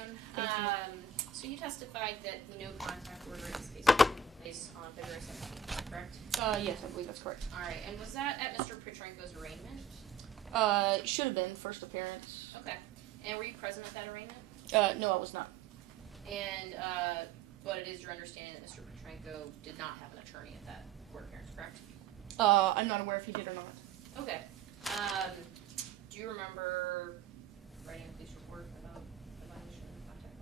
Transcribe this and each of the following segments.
afternoon. Thank you. So you testified that the no contact order in this case was taking place on February 17th, correct? Yes, I believe that's correct. All right, and was that at Mr. Petrenko's arraignment? It should have been first appearance. Okay. And were you present at that arraignment? No, I was not. And, but it is your understanding that Mr. Petrenko did not have an attorney at that court appearance, correct? I'm not aware if he did or not. Okay. Do you remember writing a police report about the violation of the contact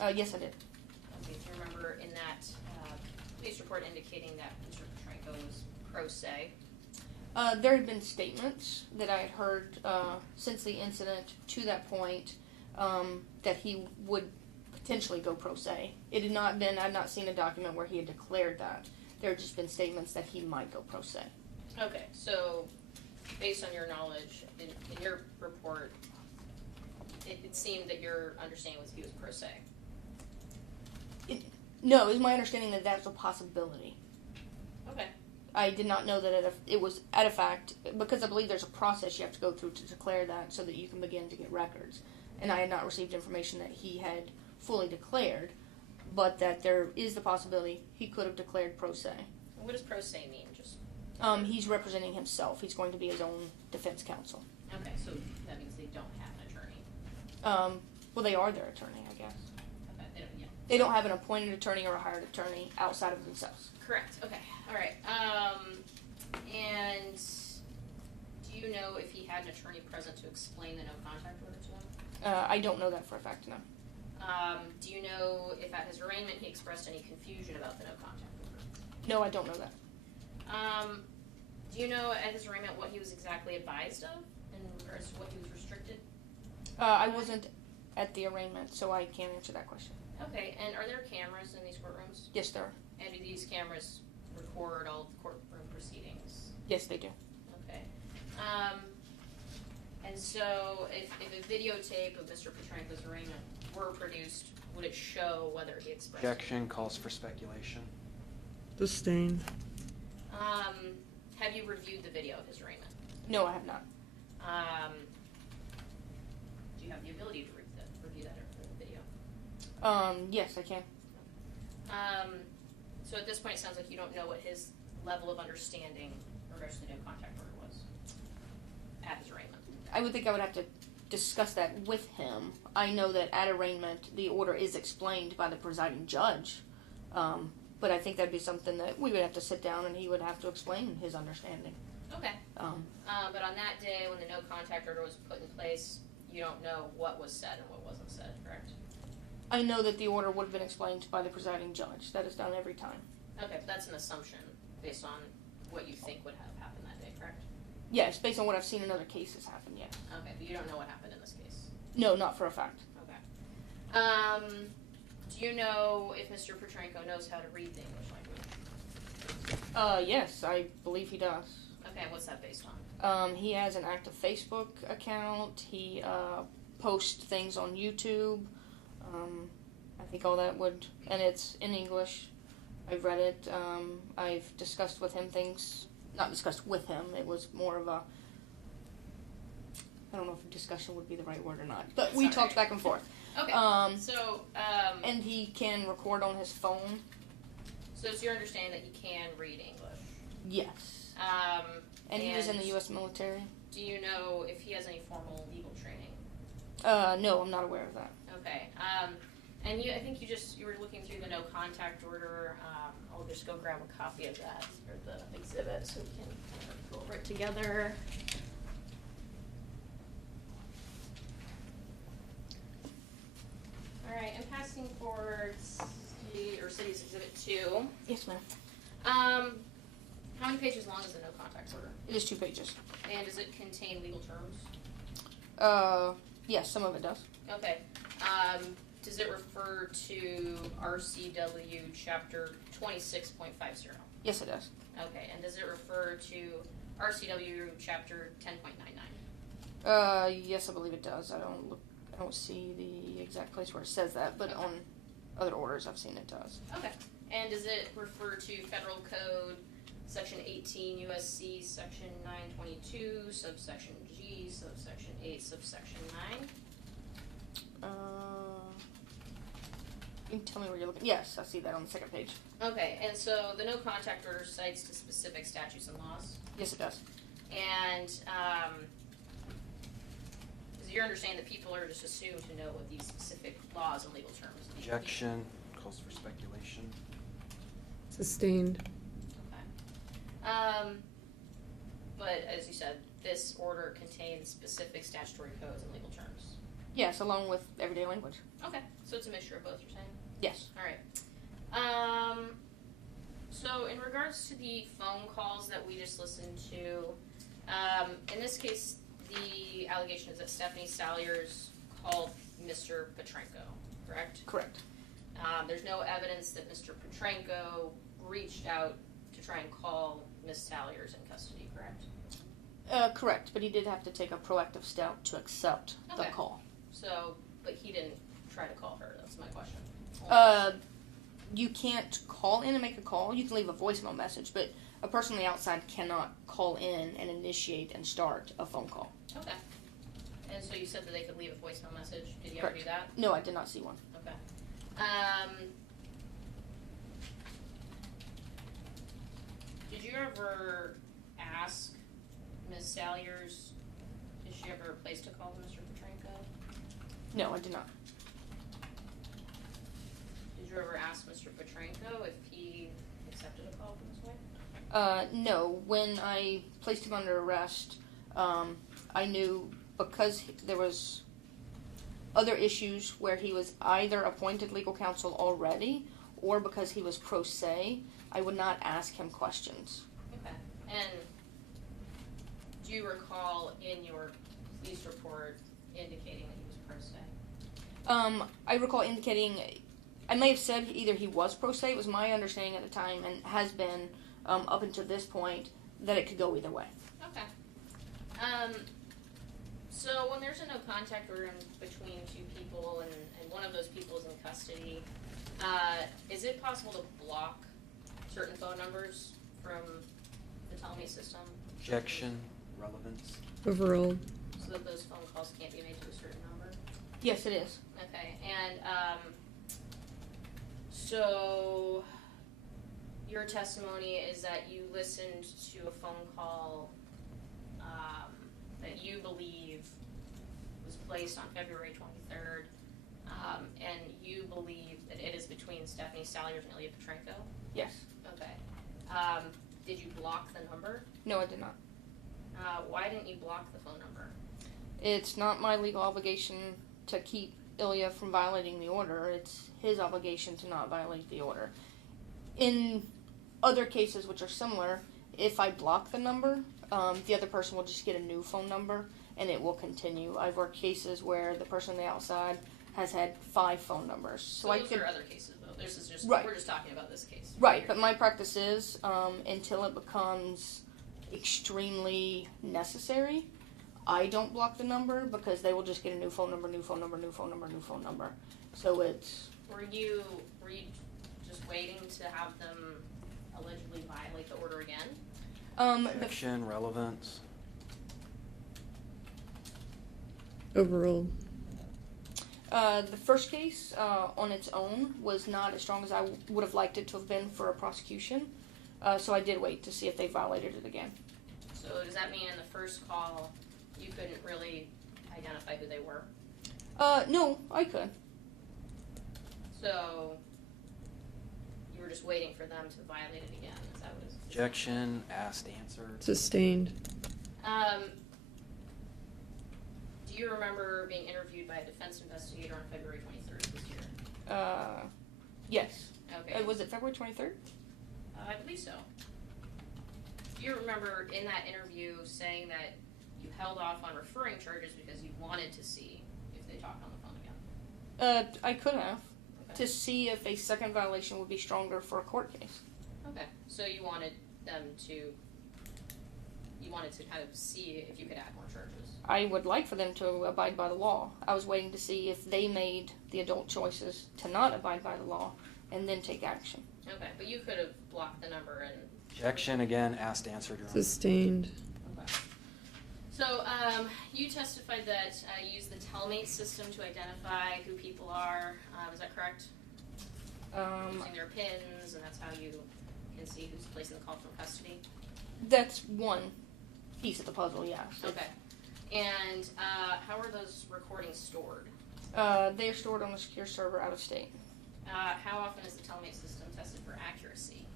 order? Yes, I did. Okay, do you remember in that police report indicating that Mr. Petrenko was pro se? There had been statements that I had heard since the incident to that point that he would potentially go pro se. It had not been, I've not seen a document where he had declared that. There had just been statements that he might go pro se. Okay, so based on your knowledge, in your report, it seemed that your understanding was he was pro se. No, it was my understanding that that's a possibility. Okay. I did not know that it was at a fact, because I believe there's a process you have to go through to declare that so that you can begin to get records. And I had not received information that he had fully declared, but that there is the possibility he could have declared pro se. What does pro se mean? Just he's representing himself. He's going to be his own defense counsel. okay, so that means they don't have an attorney. Well, they are their attorney, I guess. Okay, they don't, yeah. They don't have an appointed attorney or a hired attorney outside of themselves. Correct. Okay. All right. And do you know if he had an attorney present to explain the no contact order to him? I don't know that for a fact, no. Do you know if at his arraignment he expressed any confusion about the no contact order? No, I don't know that. Do you know at his arraignment what he was exactly advised of in regards to what he was restricted? I wasn't at the arraignment, so I can't answer that question. Okay, and are there cameras in these courtrooms? Yes, there are. And do these cameras record all of the courtroom proceedings? Yes, they do. Okay. And so if a videotape of Mr. Petrenko's arraignment were produced, would it show whether he expressed... Objection calls for speculation. Sustained. Have you reviewed the video of his arraignment? No, I have not. Do you have the ability to review that video? Yes, I can. So at this point, it sounds like you don't know what his level of understanding in regards to the no contact order was at his arraignment. I would think I would have to discuss that with him. I know that at arraignment, the order is explained by the presiding judge. But I think that'd be something that we would have to sit down and he would have to explain his understanding. Okay. But on that day when the no contact order was put in place, you don't know what was said and what wasn't said, correct? I know that the order would have been explained by the presiding judge. That is done every time. Okay, but that's an assumption based on what you think would have happened that day, correct? Yes, based on what I've seen in other cases happen, yes. Okay, but you don't know what happened in this case? No, not for a fact. Okay. Do you know if Mr. Petrenko knows how to read the English language? Yes, I believe he does. Okay, what's that based on? He has an active Facebook account. He posts things on YouTube. I think all that would, and it's in English. I've read it. I've discussed with him things, not discussed with him. It was more of a, I don't know if discussion would be the right word or not, but That's we all talked right. back and forth. Okay, And he can record on his phone. So it's your understanding that he can read English? Yes. And he was in the U.S. military. Do you know if he has any formal legal training? No, I'm not aware of that. Okay. And I think you were looking through the no contact order. I'll just go grab a copy of that, or the exhibit, so we can go over it together. All right, I'm passing forward City's Exhibit 2. Yes, ma'am. How many pages long is the no contact order? It is 2 pages. And does it contain legal terms? Yes, some of it does. Okay. Does it refer to RCW Chapter 26.50? Yes, it does. Okay. And does it refer to RCW Chapter 10.99? Yes, I believe it does. I don't see the exact place where it says that, but on other orders I've seen it does. Okay. And does it refer to Federal Code Section 18 U.S.C. Section 922, subsection G, subsection 8, subsection 9? Can you tell me where you're looking? Yes, I see that on the second page. Okay, and so the no contact order cites to specific statutes and laws. Yes, it does. And is it your understanding that people are just assumed to know what these specific laws and legal terms mean? Objection, calls for speculation. Sustained. Okay. But as you said, this order contains specific statutory codes and legal terms. Yes, along with everyday language. Okay, so it's a mixture of both, you're saying? Yes. All right. So in regards to the phone calls that we just listened to, in this case, the allegation is that Stephanie Salyers called Mr. Petrenko, correct? Correct. There's no evidence that Mr. Petrenko reached out to try and call Miss Salyers in custody, correct? Correct, but he did have to take a proactive step to accept the Okay. call. So, but he didn't try to call her, that's my question. You can't call in and make a call. You can leave a voicemail message, but a person on the outside cannot call in and initiate and start a phone call. Okay. And so you said that they could leave a voicemail message. Did you ever Correct. do that? No, I did not see one. Okay. Did you ever ask Miss Salyers, did she ever place a call to Mr. Petrenko? No, I did not. Did you ever ask Mr. Petrenko if he accepted a call from this way? No. When I placed him under arrest, I knew because there was other issues where he was either appointed legal counsel already or because he was pro se, I would not ask him questions. Okay. And do you recall in your police report indicating that he was pro se? I recall indicating, I may have said either he was pro se, it was my understanding at the time and has been up until this point that it could go either way. Okay. So when there's a no contact order in between two people and one of those people is in custody, is it possible to block certain phone numbers from the Telme system Objection, relevance. Overruled. so that those phone calls can't be made to a certain number? Yes, it is. Okay, and so your testimony is that you listened to a phone call that you believe was placed on February 23rd, and you believe that it is between Stephanie Salyers and Ilya Petrenko? Yes. Okay. Did you block the number? No, I did not. Why didn't you block the phone number? It's not my legal obligation to keep Ilya from violating the order. It's his obligation to not violate the order. In other cases which are similar, if I block the number, the other person will just get a new phone number and it will continue. I've worked cases where the person on the outside has had 5 phone numbers. So I those could, are other cases, though. This is just, Right. we're just talking about this case. right, but my practice is until it becomes extremely necessary, I don't block the number because they will just get a new phone number, new phone number, new phone number, new phone number. So it's Were you just waiting to have them allegedly violate the order again? the Objection, relevance. Overruled. The first case on its own was not as strong as I would have liked it to have been for a prosecution, so I did wait to see if they violated it again. So does that mean in the first call you couldn't really identify who they were? No, I could. So you were just waiting for them to violate it again? Is that what it is? Objection, asked, answered. Sustained. Do you remember being interviewed by a defense investigator on February 23rd this year? Yes. Okay. Was it February 23rd? I believe so. Do you remember in that interview saying that you held off on referring charges because you wanted to see if they talked on the phone again? I could have. Okay. To see if a second violation would be stronger for a court case. Okay. So you wanted them to, kind of see if you could add more charges. I would like for them to abide by the law. I was waiting to see if they made the adult choices to not abide by the law and then take action. Okay, but you could have blocked the number and... Objection, again, asked, answered. Your Honor. Sustained. Okay. So, you testified that you use the Telmate system to identify who people are. Is that correct? using their pins, and that's how you can see who's placing the call from custody? That's one piece of the puzzle, yeah. Okay. And how are those recordings stored? They're stored on a secure server out of state. How often is the Telemate system tested for accuracy?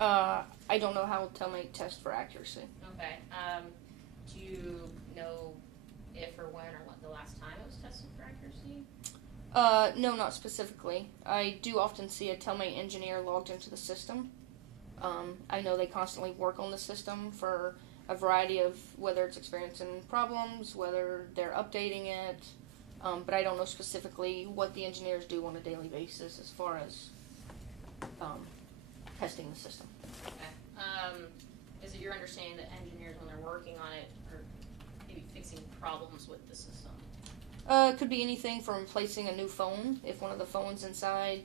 I don't know how Telmate tests for accuracy. Okay. Do you know if or when or what the last time it was tested for accuracy? No, not specifically. I do often see a Telmate engineer logged into the system. I know they constantly work on the system for a variety of whether it's experiencing problems, whether they're updating it, but I don't know specifically what the engineers do on a daily basis as far as testing the system. Okay. Is it your understanding that engineers, when they're working on it, are maybe fixing problems with the system? It could be anything from replacing a new phone. If one of the phones inside,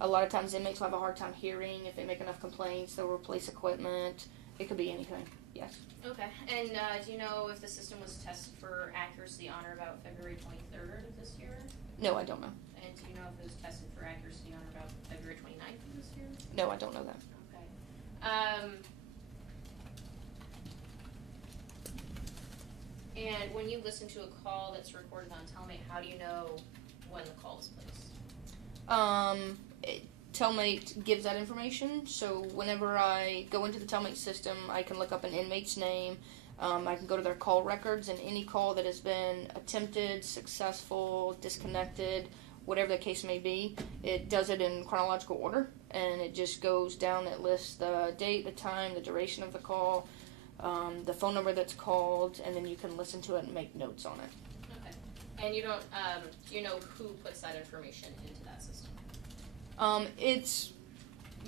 a lot of times inmates will have a hard time hearing. If they make enough complaints, they'll replace equipment. It could be anything, yes. Okay. And do you know if the system was tested for accuracy on or about February 23rd of this year? No, I don't know. And do you know if it was tested for accuracy on or about February 29th of this year? No, I don't know that. Okay. And when you listen to a call that's recorded on Telemate, how do you know when the call was placed? Telmate gives that information, so whenever I go into the Telmate system, I can look up an inmate's name. I can go to their call records, and any call that has been attempted, successful, disconnected, whatever the case may be, it does it in chronological order, and it just goes down. It lists the date, the time, the duration of the call, the phone number that's called, and then you can listen to it and make notes on it. Okay. And you don't, do you know who puts that information into that system? It's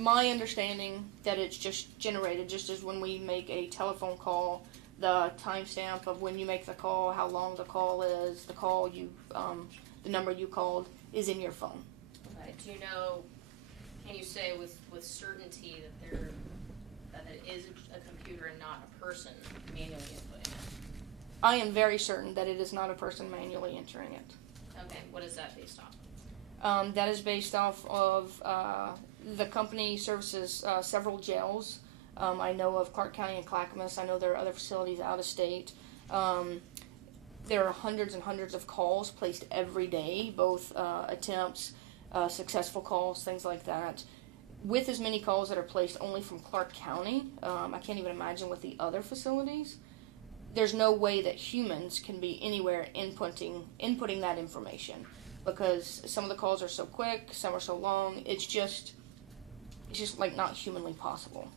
my understanding that it's just generated, just as when we make a telephone call, the timestamp of when you make the call, how long the call is, the call you, the number you called is in your phone. Okay. Do you know, can you say with certainty that it is a computer and not a person manually inputting it? I am very certain that it is not a person manually entering it. Okay. What is that based off? That is based off of the company services several jails. I know of Clark County and Clackamas. I know there are other facilities out of state. There are hundreds and hundreds of calls placed every day, both attempts, successful calls, things like that. With as many calls that are placed only from Clark County, I can't even imagine with the other facilities. There's no way that humans can be anywhere inputting that information, because some of the calls are so quick, some are so long. It's just like not humanly possible.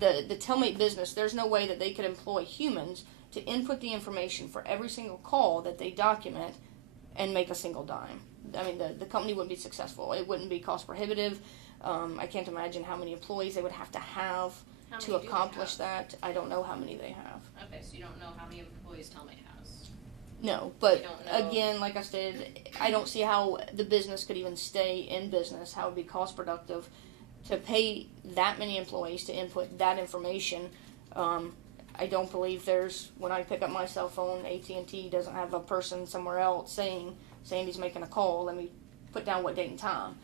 The Telmate business, there's no way that they could employ humans to input the information for every single call that they document and make a single dime. I mean, the company wouldn't be successful. It wouldn't be cost prohibitive. I can't imagine how many employees they would have to have to accomplish that. I don't know how many they have. Okay, so you don't know how many employees Telemate has. No, but You don't know. again, like I said, I don't see how the business could even stay in business, how it would be cost productive to pay that many employees to input that information. I don't believe when I pick up my cell phone, AT&T doesn't have a person somewhere else saying Sandy's making a call, let me put down what date and time.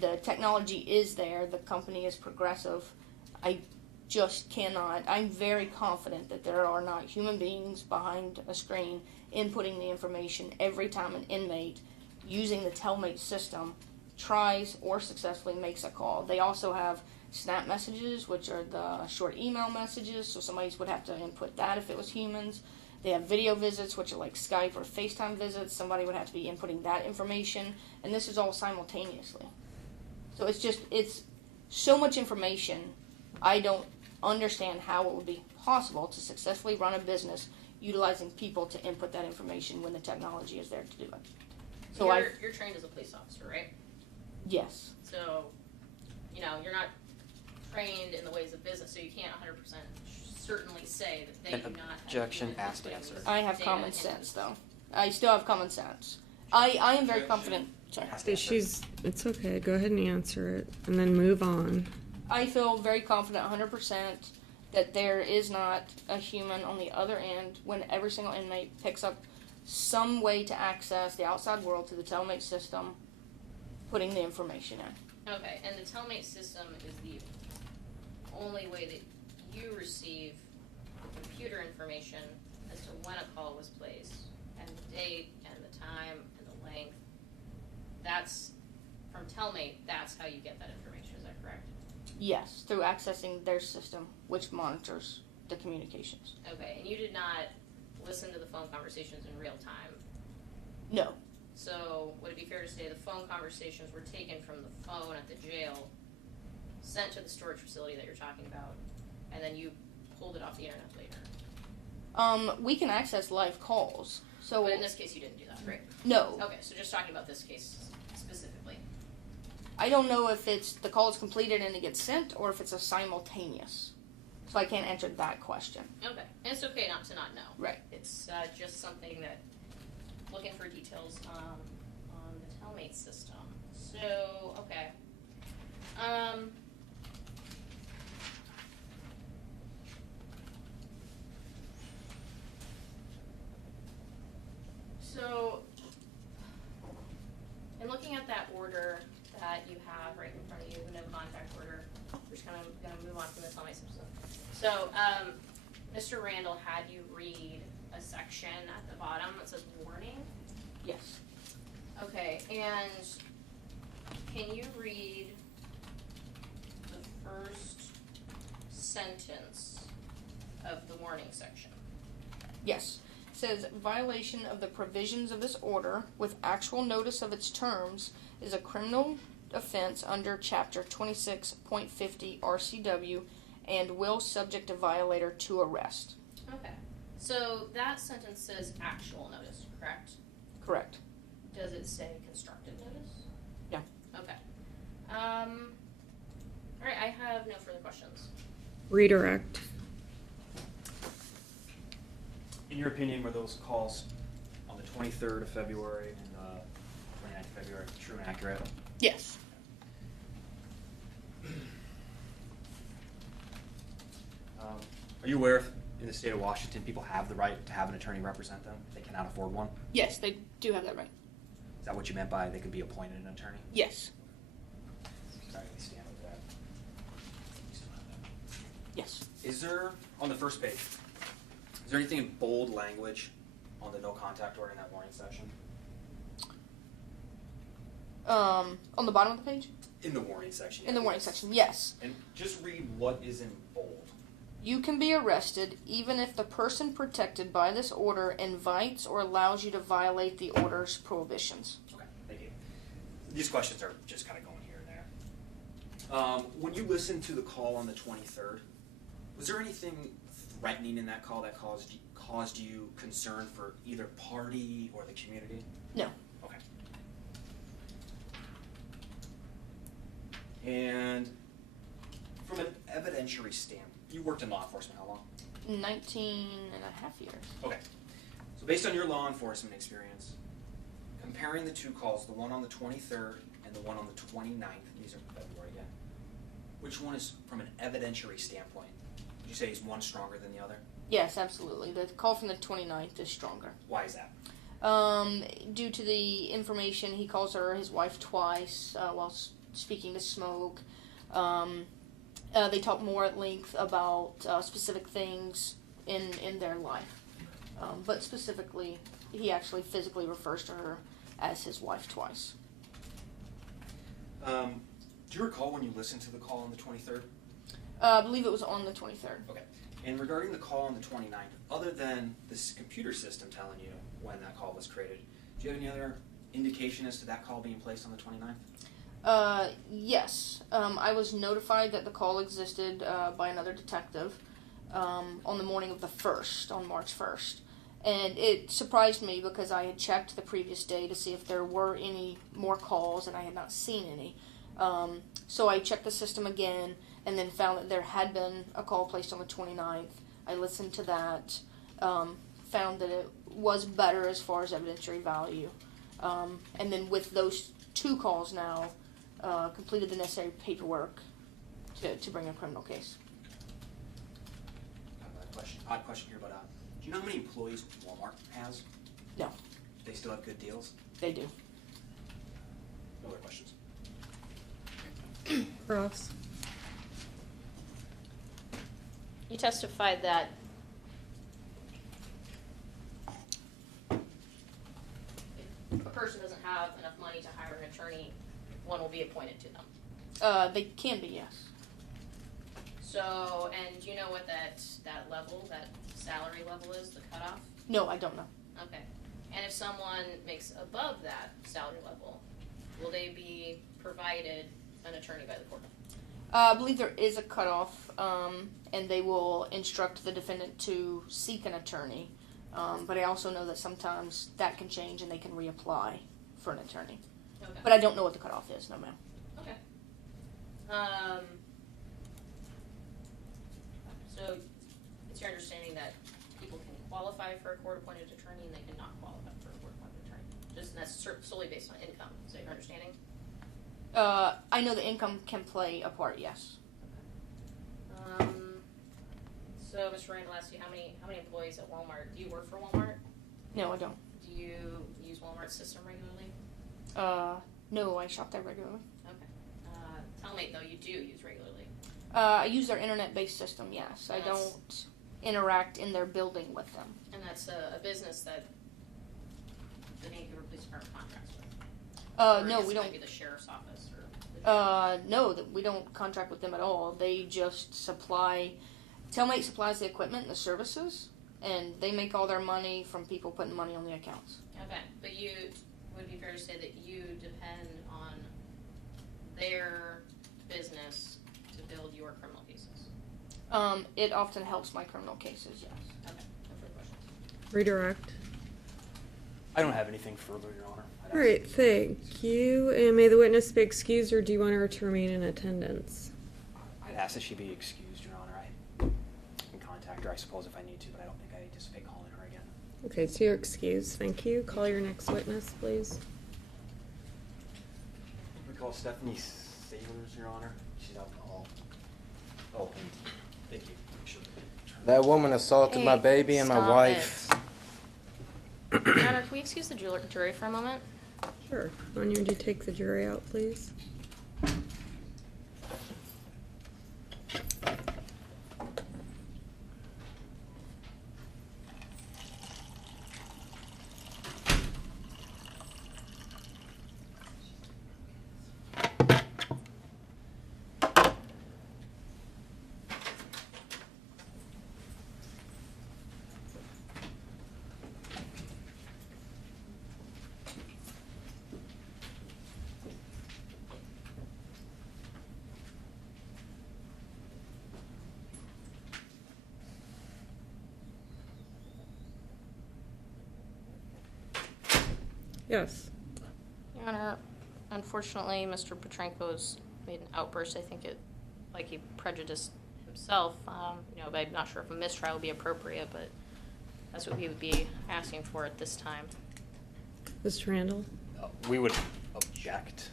The technology is there, the company is progressive. I just cannot, I'm very confident that there are not human beings behind a screen inputting the information every time an inmate using the Telmate system tries or successfully makes a call. They also have snap messages, which are the short email messages, so somebody would have to input that if it was humans. They have video visits, which are like Skype or FaceTime visits. Somebody would have to be inputting that information, and this is all simultaneously. So it's so much information. I don't understand how it would be possible to successfully run a business utilizing people to input that information when the technology is there to do it. So You're trained as a police officer, right? Yes. So, you're not trained in the ways of business, so you can't 100% certainly say that they do not have Objection, human asked, inputting answered. I have data common into sense, the though. system. I still have common sense. I am very confident. Sorry. Asked, answered. It's okay. Go ahead and answer it, and then move on. I feel very confident 100% that there is not a human on the other end when every single inmate picks up some way to access the outside world to the Telmate system, putting the information in. Okay, and the Telmate system is the only way that you receive the computer information as to when a call was placed, and the date, and the time, and the length. That's, from Telmate, that's how you get that information, is that correct? Yes, through accessing their system, which monitors the communications. Okay, and you did not listen to the phone conversations in real time. No. So, would it be fair to say the phone conversations were taken from the phone at the jail, sent to the storage facility that you're talking about, and then you pulled it off the internet later? We can access live calls. So But in this case, you didn't do that, right? no. Okay, so just talking about this case specifically. I don't know if it's the call is completed and it gets sent, or if it's a simultaneous. So I can't answer that question. Okay, and it's okay not to not know. Right. It's just something that, looking for details on the Telmate system. So, okay. So, in looking at that order that you have right in front of you, the no contact order, we're just gonna move on from the Telmate system. So, Mr. Randall had you read a section at the bottom that says warning. Yes. Okay, and can you read the first sentence of the warning section? Yes. It says violation of the provisions of this order with actual notice of its terms is a criminal offense under Chapter 26.50 RCW and will subject a violator to arrest. Okay, so that sentence says actual notice, correct? Correct. Does it say constructive notice? No. Okay. Alright, I have no further questions. Redirect. In your opinion, were those calls on the 23rd of February and the 29th of February true and accurate? Yes. Are you aware if in the state of Washington people have the right to have an attorney represent them? They cannot afford one? Yes, they do have that right. Is that what you meant by they could be appointed an attorney? Yes. Sorry, we stand with that. We still have that. Yes. Is there, on the first page, is there anything in bold language on the no contact order in that warning section? On the bottom of the page? In the warning section. In the warning section, yes. And just read what is in bold. You can be arrested even if the person protected by this order invites or allows you to violate the order's prohibitions. Okay, thank you. These questions are just kind of going here and there. When you listened to the call on the 23rd, was there anything threatening in that call that caused you concern for either party or the community? No. Okay. And from an evidentiary standpoint, you worked in law enforcement how long? 19 and a half years. Okay. So based on your law enforcement experience, comparing the two calls, the one on the 23rd and the one on the 29th, these are February again, which one is, from an evidentiary standpoint, would you say is one stronger than the other? Yes, absolutely. The call from the 29th is stronger. Why is that? Due to the information, he calls her his wife twice while speaking to Smoke. They talk more at length about specific things in their life. But specifically, he actually physically refers to her as his wife twice. Do you recall when you listened to the call on the 23rd? I believe it was on the 23rd. Okay. And regarding the call on the 29th, other than this computer system telling you when that call was created, do you have any other indication as to that call being placed on the 29th? Yes. I was notified that the call existed by another detective on the morning of the 1st, on March 1st. And it surprised me because I had checked the previous day to see if there were any more calls, and I had not seen any. So I checked the system again and then found that there had been a call placed on the 29th. I listened to that, found that it was better as far as evidentiary value. And then with those two calls now, completed the necessary paperwork to bring a criminal case. Odd question here, but do you know how many employees Walmart has? No. They still have good deals? They do. No other questions? Ross? You testified that if a person doesn't have enough money to hire an attorney, one will be appointed to them. They can be, yes. So, and do you know what that level, that salary level is, the cutoff? No, I don't know. Okay. And if someone makes above that salary level, will they be provided an attorney by the court? I believe there is a cutoff, and they will instruct the defendant to seek an attorney. But I also know that sometimes that can change and they can reapply for an attorney. Okay. But I don't know what the cutoff is, no ma'am. Okay. So it's your understanding that people can qualify for a court-appointed attorney and they cannot qualify for a court-appointed attorney? Just and that's solely based on income. Is that your understanding? I know the income can play a part, yes. So Mr. Randall asked you how many employees at Walmart? Do you work for Walmart? No, I don't. Do you use Walmart's system regularly? No, I shop there regularly. Okay. Telmate though you do use regularly. I use their internet-based system, yes. I Yes. don't interact in their building with them. And that's a business that the Vancouver Police Department contracts with? Or No, is we it don't. maybe the sheriff's office or the jail? No, that we don't contract with them at all. They just supply. Telmate supplies the equipment and the services, and they make all their money from people putting money on the accounts. Okay, but would it be fair to say that you depend on their business to build your criminal cases? It often helps my criminal cases, yes. Okay, no further questions. Redirect. I don't have anything further, Your Honor. All right, thank you. And may the witness be excused, or do you want her to remain in attendance? I'd ask that she be excused, Your Honor. I can contact her, I suppose, if I need to, but I don't think I anticipate calling her again. Okay, so you're excused. Thank you. Call your next witness, please. We call Stephanie Sailors, Your Honor. She's out in the hall. Oh, thank you. Sure. That woman assaulted my baby and my Stop wife. it. Your Honor, can we excuse the jury for a moment? Sure. Anya, would you take the jury out, please? Yes. Your Honor, unfortunately, Mr. Petrenko's made an outburst. I think like he prejudiced himself. But I'm not sure if a mistrial would be appropriate, but that's what we would be asking for at this time. Mr. Randall? We would object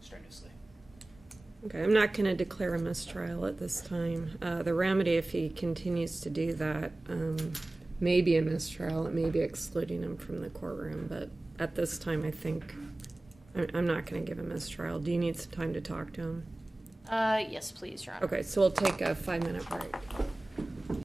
strenuously. Okay, I'm not going to declare a mistrial at this time. The remedy, if he continues to do that, may be a mistrial. It may be excluding him from the courtroom, but at this time, I think I'm not going to give a mistrial. Do you need some time to talk to him? Yes, please, Your Honor. Okay, so we'll take a 5-minute break.